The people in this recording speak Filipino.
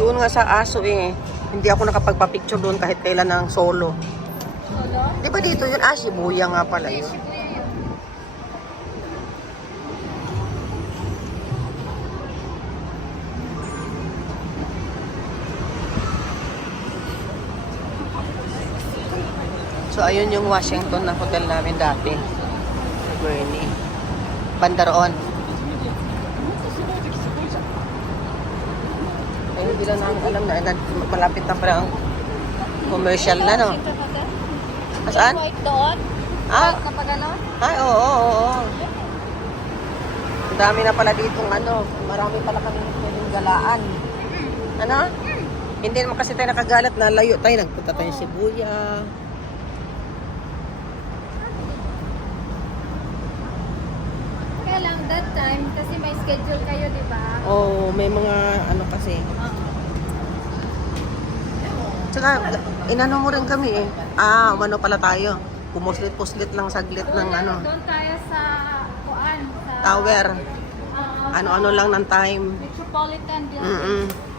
Doon nga sa aso eh. Hindi ako nakapagpa-picture doon kahit kailan ng solo. Solo? Di ba dito yun? Ah, Shibuya nga pala yun. So, ayun yung Washington na hotel namin dati. Bernie. Bandaroon. Ay, hindi lang namin alam na malapit na pala ang commercial na, no? Saan? White doon? Ah, White na pa gano'n? ay, oo. Ang dami na pala ditong ano. Marami pala kami pwedeng galaan. Ano? Hindi naman kasi tayo nakagalat na layo tayo. Nagpunta tayo sa Shibuya. Kaya lang that time, kasi may schedule kayo, di ba? Oo, may mga ano kasi. Tsaka, inano mo rin kami eh. Ah, umano pala tayo. Pumuslit-puslit lang saglit ng ano. Doon tayo sa Kuan, sa Tower. Ano-ano lang ng time. Metropolitan Building. Mm-mm.